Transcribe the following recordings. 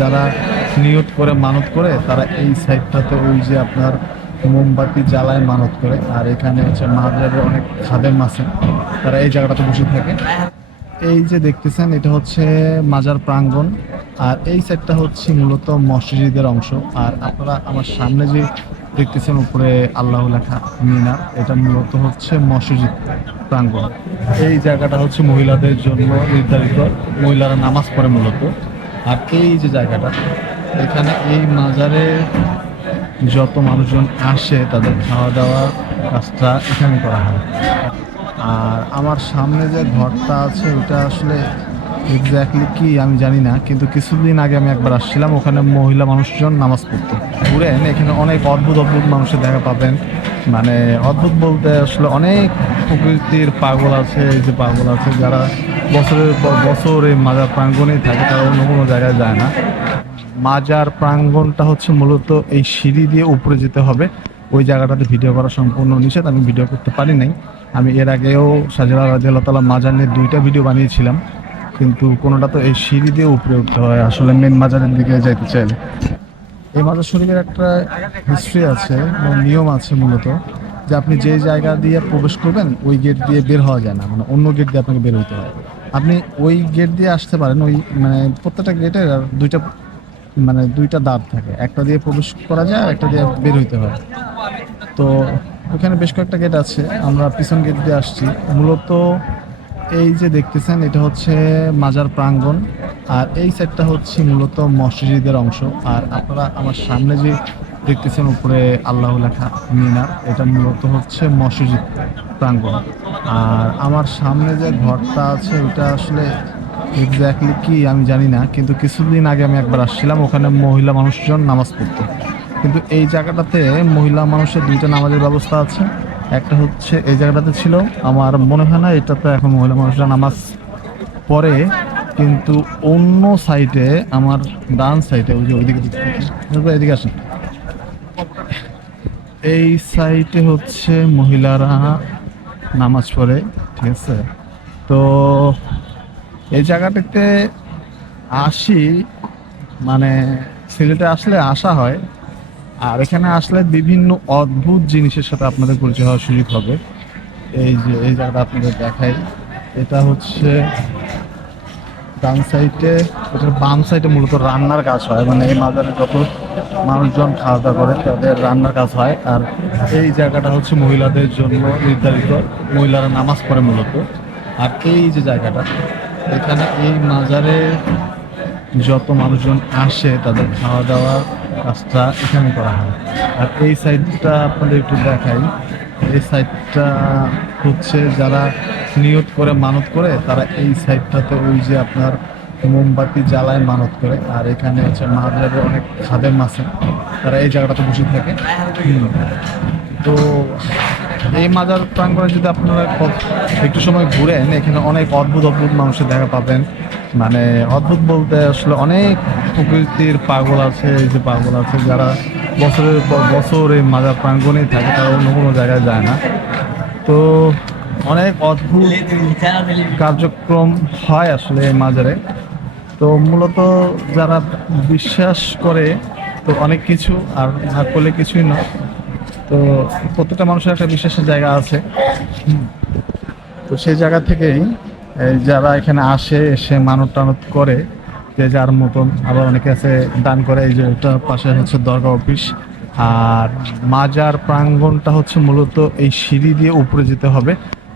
যারা নিয়ত করে মানত করে তারা এই সাইডটাতে ওই যে আপনার মোমবাতি জ্বালায় মানত করে। আর এখানে হচ্ছে মাজারের অনেক খাদেম আছে, তারা এই জায়গাটাতে বসে থাকে। এই যে দেখতেছেন এটা হচ্ছে মাজার প্রাঙ্গণ, আর এই সাইডটা হচ্ছে মূলত মসজিদের অংশ। আর আপনারা আমার সামনে যে দেখতেছেন উপরে আল্লাহ লেখা মিনার, এটা মূলত হচ্ছে মসজিদ প্রাঙ্গণ। এই জায়গাটা হচ্ছে মহিলাদের জন্য নির্ধারিত, মহিলারা নামাজ পড়ে মূলত। আর এই যে জায়গাটা, এখানে এই মাজারে যত মানুষজন আসে তাদের খাওয়া দাওয়ার কাজটা এখানে করা হয়। আর আমার সামনে যে ঘরটা আছে ওটা আসলে এক্স্যাক্টলি কি আমি জানি না, কিন্তু কিছুদিন আগে আমি একবার আসছিলাম, ওখানে মহিলা মানুষজন নামাজ পড়তো। ঘুরেন, এখানে অনেক অদ্ভুত অদ্ভুত মানুষের দেখা পাবেন। মানে অদ্ভুত বলতে আসলে অনেক প্রকৃতির পাগল আছে। এই যে পাগল আছে যারা বছরের পর বছর এই মাজার প্রাঙ্গণেই থাকে, তারা অন্য কোনো জায়গায় যায় না। মাজার প্রাঙ্গণটা হচ্ছে মূলত এই সিঁড়ি দিয়ে উপরে যেতে হবে। ওই জায়গাটাতে ভিডিও করা সম্পূর্ণ নিষেধ, আমি ভিডিও করতে পারি নাই। আমি এর আগেও শাহজালাল রাদিয়াল্লাহু তাআলা মাজার নিয়ে 2টা ভিডিও বানিয়েছিলাম, কিন্তু কোনোটা তো এই সিঁড়ি দিয়ে উপরে উঠতে হয় আসলে মেন মাজারের দিকে যাইতে চাইলে। এই মাজার শরীফের একটা হিস্ট্রি আছে, নিয়ম আছে মূলত, যে আপনি যে জায়গা দিয়ে প্রবেশ করবেন ওই গেট দিয়ে বের হওয়া যায় না, মানে অন্য গেট দিয়ে আপনাকে বের হইতে হয়। আপনি ওই গেট দিয়ে আসতে পারেন, ওই মানে প্রত্যেকটা গেটের দুইটা দ্বার থাকে, একটা দিয়ে প্রবেশ করা যায় আর একটা দিয়ে বের হইতে হয়। তো ওখানে বেশ কয়েকটা গেট আছে, আমরা পিছন গেট দিয়ে আসছি মূলত। এই যে দেখতেছেন এটা হচ্ছে মাজার প্রাঙ্গণ, আর এই সাইডটা হচ্ছে মূলত মসজিদের অংশ। আর আপনারা আমার সামনে যে দেখতেছেন উপরে আল্লাহ লেখা মিনার, এটা মূলত হচ্ছে মসজিদ প্রাঙ্গণ। আর আমার সামনে যে ঘরটা আছে ওটা আসলে এক্স্যাক্টলি কি আমি জানি না, কিন্তু কিছুদিন আগে আমি একবার আসছিলাম, ওখানে মহিলা মানুষজন নামাজ পড়তো। কিন্তু এই জায়গাটাতে মহিলা মানুষের 2টা নামাজের ব্যবস্থা আছে। একটা হচ্ছে এই জায়গাটাতে ছিল, আমার মনে হয় না এটাতে এখন মহিলা মানুষরা নামাজ পড়ে। কিন্তু অন্য সাইডে, আমার ডান সাইডে, ওই যে ওইদিকে এদিকে আসেন, এই সাইডে হচ্ছে মহিলারা নামাজ পড়ে, ঠিক আছে। তো এই জায়গাটাতে আসি, মানে সিলেটে আসলে আসা হয়, আর এখানে আসলে বিভিন্ন অদ্ভুত জিনিসের সাথে আপনাদের পরিচয় হওয়ার সুযোগ হবে। এই যে এই জায়গাটা আপনাদের দেখাই, এটা হচ্ছে ডান সাইডে, এটার বাম সাইডে মূলত রান্নার কাজ হয়, মানে এই মাজারে যত মানুষজন খাওয়া দাওয়া করে তাদের রান্নার কাজ হয়। আর এই জায়গাটা হচ্ছে মহিলাদের জন্য নির্ধারিত, মহিলারা নামাজ পড়ে মূলত। আর এই যে জায়গাটা, এখানে এই মাজারে যত মানুষজন আসে তাদের খাওয়া দাওয়ার কাজটা এখানে করা হয়। আর এই সাইডটা আপনাদের একটু দেখাই, এই সাইডটা হচ্ছে যারা নিয়ত করে মানত করে তারা এই সাইডটাতে ওই যে আপনার মোমবাতি জ্বালায় মানত করে। আর এখানে হচ্ছে মাজারের অনেক খাদেম আছে, তারা এই জায়গাটাতে বসে থাকে। তো এই মাজার প্রাঙ্গণে যদি আপনারা একটু সময় ঘুরেন, এখানে অনেক অদ্ভুত অদ্ভুত মানুষের দেখা পাবেন। মানে অদ্ভুত বলতে আসলে অনেক প্রকৃতির পাগল আছে। এই যে পাগল আছে যারা বছরের পর বছর এই মাজার প্রাঙ্গণেই থাকে, তারা অন্য কোনো জায়গায় যায় না। তো অনেক অদ্ভুত কার্যক্রম হয় আসলে এই মাজারে। তো মূলত যারা বিশ্বাস করে তো অনেক কিছু, আর না করলে কিছুই না। তো প্রত্যেকটা মানুষের একটা বিশ্বাসের জায়গা আছে। তো সেই জায়গা থেকেই যারা এখানে আসে, এসে মানত টানত করে যে যার মতন। আবার অনেকে আছে দান করে। এই যে ওটা পাশে হচ্ছে দরগা অফিস। আর মাজার প্রাঙ্গণটা হচ্ছে মূলত এই সিঁড়ি দিয়ে উপরে যেতে হবে।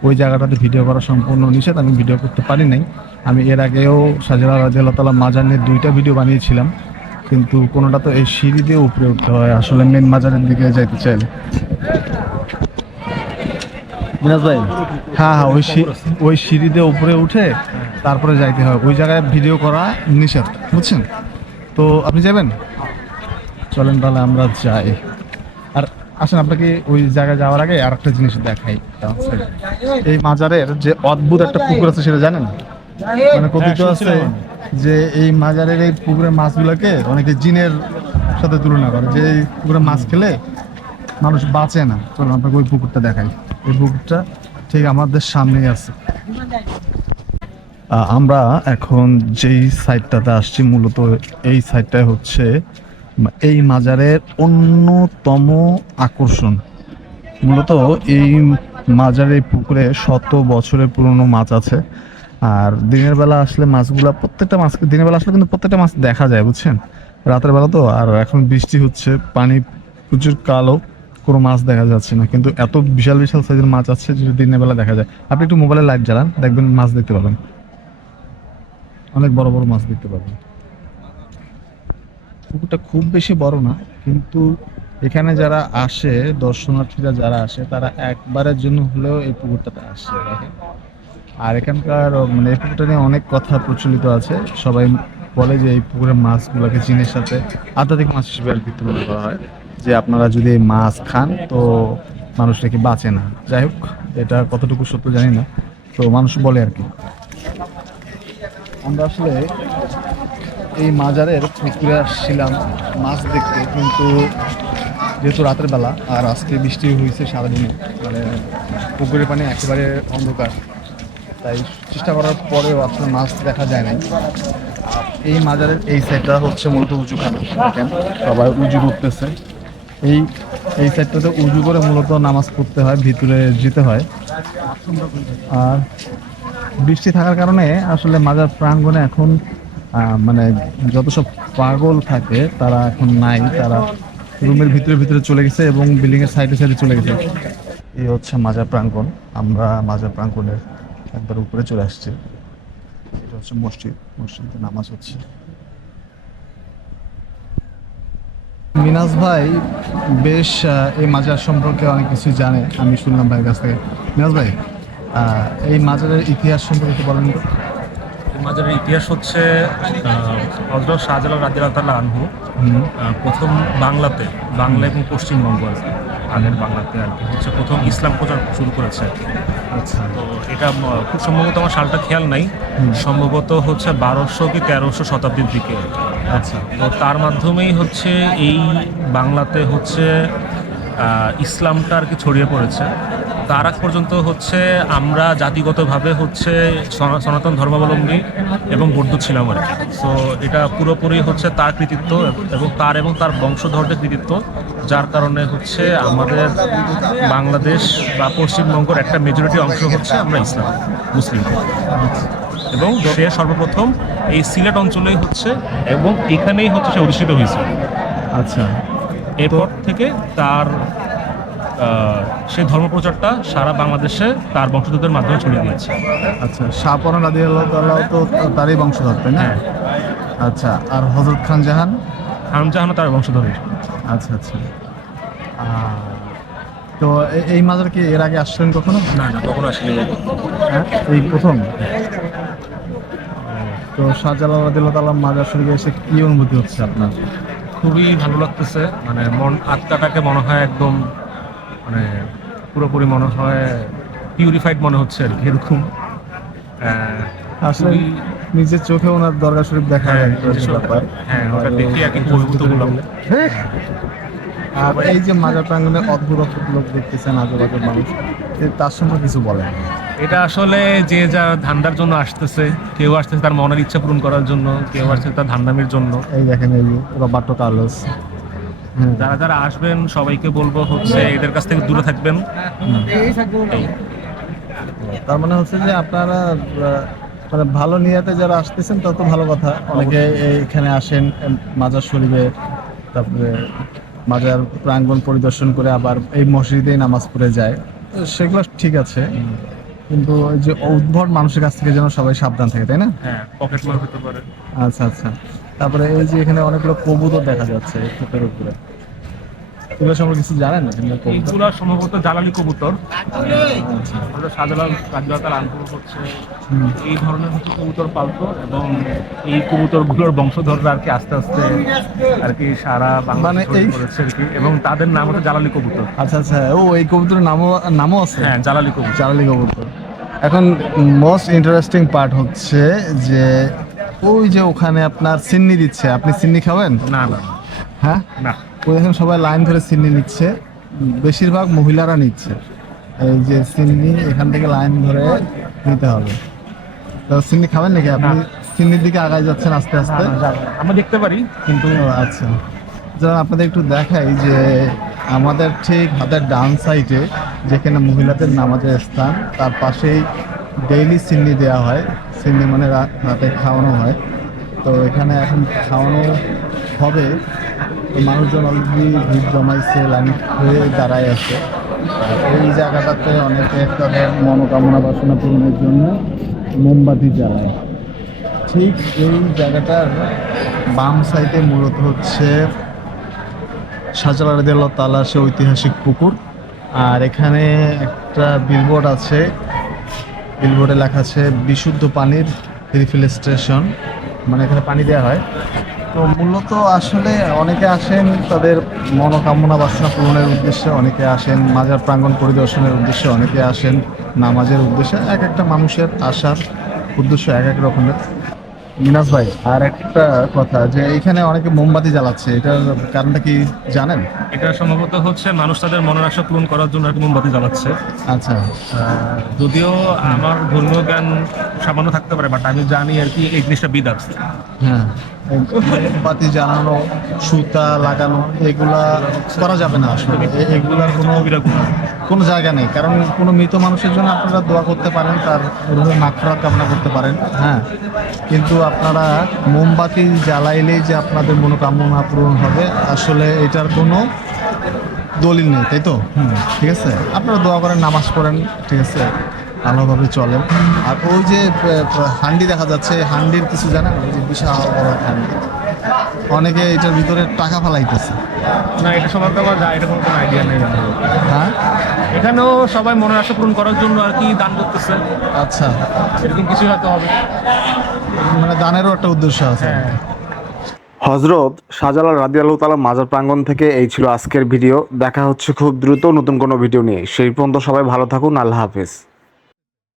ওই জায়গাটাতে ভিডিও করা সম্পূর্ণ নিষেধ, আমি ভিডিও করতে পারি নাই। আমি এর আগেও শাহজালাল রাদিয়াল্লাহু তাআলা মাজার নিয়ে 2টা ভিডিও বানিয়েছিলাম, কিন্তু কোনোটা তো এই সিঁড়ি দিয়ে উপরে উঠতে হয় আসলে মেন মাজারের দিকে যাইতে চাইলে। মিনাজ ভাই, হ্যাঁ হ্যাঁ, ওই সিঁড়ি দিয়ে উপরে উঠে তারপরে যাইতে হয়, ওই জায়গায় ভিডিও করা নিষেধ, বুঝছেন? তো আপনি যাবেন, চলেন তাহলে আমরা যাই। আর আসেন, আপনাকে ওই জায়গায় যাওয়ার আগে আর একটা জিনিস দেখাই। এই মাজারের যে অদ্ভুত একটা পুকুর আছে সেটা জানেন? মানে কথিত আছে যে এই মাজারের এই পুকুরের মাছগুলোকে অনেকে জিনের সাথে তুলনা করে, যে এই পুকুরে মাছ খেলে মানুষ বাঁচে না। চলুন আপনাকে ওই পুকুরটা দেখাই। এই পুকুরটা ঠিক আমাদের সামনেই আছে। আমরা এখন যেই সাইডটাতে আসছি মূলত এই সাইডটাই হচ্ছে এই মাজারের অন্যতম আকর্ষণ। মূলত এই মাজারের পুকুরে শত বছরের পুরনো মাছ আছে। আর দিনের বেলা আসলে মাছগুলা প্রত্যেকটা মাছ দিনের বেলা আসলে কিন্তু প্রত্যেকটা মাছ দেখা যায়, বুঝছেন। রাতের বেলা তো আর এখন বৃষ্টি হচ্ছে, পানি প্রচুর কালো, কোনো মাছ দেখা যাচ্ছে না, কিন্তু এত বিশাল বিশাল সাইজের মাছ আছে যেটা দিনের বেলা দেখা যায়। আপনি একটু মোবাইলে লাইট জ্বালান, দেখবেন মাছ দেখতে পাবেন, অনেক বড় বড় মাছ দেখতে পাবেন। পুকুরটা খুব বেশি বড় না, কিন্তু এখানে যারা আসে, দর্শনার্থীরা যারা আসে, তারা একবারের জন্য হলেও এই পুকুরটাতে আসে, দেখেন। আর এখানকার মানে এই পুকুরটা নিয়ে অনেক কথা প্রচলিত আছে। সবাই বলে যে এই পুকুরের মাছগুলোকে জিনের সাথে আধ্যাত্মিক মাছ হিসেবে আর কি তুলনা করা হয়, যে আপনারা যদি এই মাছ খান তো মানুষ নাকি বাঁচে না। যাই হোক, এটা কতটুকু সত্য জানি না, তো মানুষ বলে আর কি। আমরা আসলে এই মাজারের পুকুরে আসছিলাম মাছ দেখতে, কিন্তু যেহেতু রাতের বেলা আর আজকে বৃষ্টি হয়েছে সারাদিনে, মানে পুকুরের পানি একেবারে অন্ধকার, তাই চেষ্টা করার পরেও আসলে মাছ দেখা যায় নাই। আর এই মাজারের এই সাইডটা হচ্ছে মূলত উঁচু খানা, দেখেন সবাই উঁচু করতেছে। এই এই সাইডটাতে উঁচু করে মূলত নামাজ পড়তে হয়, ভিতরে যেতে হয়। আর বৃষ্টি থাকার কারণে আসলে মাজার প্রাঙ্গণে এখন মানে যত সব পাগল থাকে তারা এখন নাই, তারা রুমের ভিতরে ভিতরে চলে গেছে এবং বিল্ডিং এর সাইডে সাইডে চলে গেছে। এই হচ্ছে মাজার প্রাঙ্গণ, আমরা মাজার প্রাঙ্গণের একবার উপরে চলে আসছি। এটা হচ্ছে মসজিদ, মসজিদে নামাজ হচ্ছে। মিনাজ ভাই বেশ এই মাজার সম্পর্কে অনেক কিছু জানে, আমি শুনলাম ভাইয়ের কাছ থেকে। মিনাজ ভাই, এই মাজারের ইতিহাস সম্পর্কে একটু বলেন তো। এই মাজারের ইতিহাস হচ্ছে হযরত শাহজালাল রাদিয়াল্লাহু তাআলা আনহু প্রথম বাংলা এবং পশ্চিমবঙ্গ আর কি, আগের বাংলাতে আর কি হচ্ছে প্রথম ইসলাম প্রচার শুরু করেছে আর কি। আচ্ছা, তো এটা খুব সম্ভবত আমার সালটা খেয়াল নাই, সম্ভবত হচ্ছে 1200 কি 1300 শতাব্দীর দিকে। আচ্ছা, তো তার মাধ্যমেই হচ্ছে এই বাংলাতে হচ্ছে ইসলামটা আর কি ছড়িয়ে পড়েছে। তার আগ পর্যন্ত হচ্ছে আমরা জাতিগতভাবে হচ্ছে সনাতন ধর্মাবলম্বী এবং বৌদ্ধ ছিলাম আর কি। সো এটা পুরোপুরি হচ্ছে তার কৃতিত্ব এবং তার বংশধরদের কৃতিত্ব, যার কারণে হচ্ছে আমাদের বাংলাদেশ বা পশ্চিমবঙ্গের একটা মেজরিটি অংশ হচ্ছে আমরা মুসলিম। এবং সে সর্বপ্রথম এই সিলেট অঞ্চলেই হচ্ছে এবং এখানেই হচ্ছে সে অধিষ্ঠিত হয়েছিল। আচ্ছা। এরপর থেকে তার সেই ধর্মপ্রচারটা সারা বাংলাদেশে তার বংশধরদের মাধ্যমে ছড়িয়ে দিয়েছে। আচ্ছা, শাহপরান রাদিয়াল্লাহু তাআলা তো তারই বংশধর, তাই না? হ্যাঁ। আচ্ছা, আর হযরত খান জাহান? খান জাহানও তার বংশধরই। আচ্ছা আচ্ছা। তো এই মাজার কি এর আগে আসছেন কখনো? না না, কখনো আসেনি। হ্যাঁ, এই প্রথম। তো শাহজালাল রাদিয়াল্লাহু তাআলা মাজার শরীফে এসে কি অনুভূতি হচ্ছে আপনার? খুবই ভালো লাগতেছে, মানে আত্মাটাকে মনে হয় একদম মানে পুরোপুরি মনে হয় পিউরিফাইড মনে হচ্ছে আর কি, এরকম। আসলে নিজের চোখে ওনার দরগা শরীফ দেখা হ্যাঁ, ব্যাপার। হ্যাঁ, ওটা দেখি আর কি অভিভূত হলাম। আর এই যে মাজার প্রাঙ্গণে অদ্ভুত অদ্ভুত লোক দেখতেছেন, আজেবাজে মানুষ, তার সম্পর্কে কিছু বলেন। এটা আসলে যে যা ধান্দার জন্য আসতেছে, কেউ আসতেছে তার মনের ইচ্ছা পূরণ করার জন্য, কেউ আসতেছে তার ধান্দামির জন্য। এই দেখেন, এই রবার্টো কার্লোস। যারা যারা আসবেন সবাইকে বলবো হচ্ছে এদের কাছ থেকে দূরে থাকবেন। এই। তার মানে হচ্ছে যে আপনারা মানে ভালো নিয়াতে যারা আসতেছেন তত ভালো কথা। অনেকে এখানে আসেন মাজার শরীফে, তারপরে মাজার প্রাঙ্গণ পরিদর্শন করে আবার এই মসজিদেই নামাজ পড়ে যায়, তো সেগুলো ঠিক আছে, কিন্তু ওই যে উদ্ভট মানুষের কাছ থেকে যেন সবাই সাবধান থাকে, তাই না? হ্যাঁ, পকেট মার হতে পারে। আচ্ছা আচ্ছা। তারপরে এই যে এখানে অনেকগুলো কবুতর দেখা যাচ্ছে ঠোঁটের উপরে, এগুলো সম্পর্কে কিছু জানেন না? এইগুলা সম্ভবত জালালি কবুতর। শাহজালাল রাদিয়াল্লাহু তাআলা আনহু হচ্ছে এই ধরনের হচ্ছে কবুতর পালতো, এবং এই কবুতরগুলোর বংশধররা আর কি আস্তে আস্তে আর কি সারা বাংলাদেশে ছড়িয়ে পড়েছে আর কি, এবং তাদের নাম হচ্ছে জালালি কবুতর। আচ্ছা আচ্ছা, ও এই কবুতরের নামও আছে? হ্যাঁ, জালালি কবুতর। জালালি কবুতর। এখন মোস্ট ইন্টারেস্টিং পার্ট হচ্ছে যে ওই যে ওখানে আপনার সিন্নি দিচ্ছে, আপনি সিন্নি খাবেন? না না। হ্যাঁ না। ওই দেখেন সবাই লাইন ধরে সিন্নি নিচ্ছে, বেশিরভাগ মহিলারা নিচ্ছে। এই যে সিন্নি এখান থেকে লাইন ধরে নিতে হবে। তো সিন্নি খাবেন নাকি আপনি? সিন্নির দিকে আগায় যাচ্ছেন আস্তে আস্তে। আমরা দেখতে পারি কিন্তু ও আচ্ছা, যেমন আপনাদের একটু দেখাই যে আমাদের ঠিক হাতের ডান সাইডে যেখানে মহিলাদের নামাজের স্থান, তার পাশেই ডেইলি সিন্নি দেওয়া হয়। সিন্নি মানে রাতে খাওয়ানো হয়। তো এখানে এখন খাওয়ানো হবে, তো মানুষজন অলরেডি ভিড় জমাইছে, লাইন হয়ে দাঁড়ায় আছে। আর এই জায়গাটাতে অনেকে তাদের মনোকামনা বাসনা পূরণের জন্য মোমবাতি জ্বালায়। ঠিক এই জায়গাটার বাম সাইডে মূলত হচ্ছে শাহজালাল রাদিয়াল্লাহু তাআলার সে ঐতিহাসিক পুকুর। আর এখানে একটা বিলবোর্ড আছে, বিলবোর্ডে লেখা আছে বিশুদ্ধ পানির রিফিল স্টেশন, মানে এখানে পানি দেওয়া হয়। তো মূলত আসলে অনেকে আসেন তাদের মনোকামনা বাসনা পূরণের উদ্দেশ্যে, অনেকে আসেন মাজার প্রাঙ্গণ পরিদর্শনের উদ্দেশ্যে, অনেকে আসেন নামাজের উদ্দেশ্যে। এক একটা মানুষের আসার উদ্দেশ্য এক এক রকমের। মিনাস ভাই, আর একটা কথা, যে এখানে অনেকে মোমবাতি জ্বালাচ্ছে, এটার কারণটা কি জানেন? এটা সম্ভবত হচ্ছে মানুষ তাদের মনের আশা পূরণ করার জন্য আর কি মোমবাতি জ্বালাচ্ছে। আচ্ছা, যদিও আমার ধর্মীয় জ্ঞান সামান্য থাকতে পারে, বাট আমি জানি আর কি এই জিনিসটা বিদাত। হ্যাঁ, এই মোমবাতি জ্বালানো, সুতা লাগানো এগুলা করা যাবে না আসলে। এগুলার কোনো জায়গা নেই, কারণ কোনো মৃত মানুষের জন্য আপনারা দোয়া করতে পারেন, তার রুহের মাগফিরাত কামনা করতে পারেন, হ্যাঁ, কিন্তু আপনারা মোমবাতি জ্বালাইলেই যে আপনাদের মনোকামনা পূরণ হবে, আসলে এটার কোনো দলিল নেই, তাই তো? ঠিক আছে, আপনারা দোয়া করেন, নামাজ পড়েন, ঠিক আছে, ভালোভাবে চলেন। আর ওই যে হান্ডি দেখা যাচ্ছে, হান্ডির কিছু জানেন? ওই যে বিশাল বড় হান্ডি, অনেকে এটার ভিতরে টাকা ফালাইতেছে। না, এটা সম্পর্কে আমার এটা কোনো আইডিয়া নেই। হ্যাঁ, এখানেও সবাই মনের আশা পূরণ করার জন্য আর কি দান করতেছে, আচ্ছা, এরকম কিছু হয়তো হবে। মানে দানেরও একটা উদ্দেশ্য আছে। হ্যাঁ। হযরত শাহজালাল রাদিয়াল্লাহু তাআলা মাজার প্রাঙ্গণ থেকে এই ছিল আজকের ভিডিও। দেখা হচ্ছে খুব দ্রুত নতুন কোনো ভিডিও নিয়ে। সেই পর্যন্ত সবাই ভালো থাকুন। আল্লাহ হাফেজ।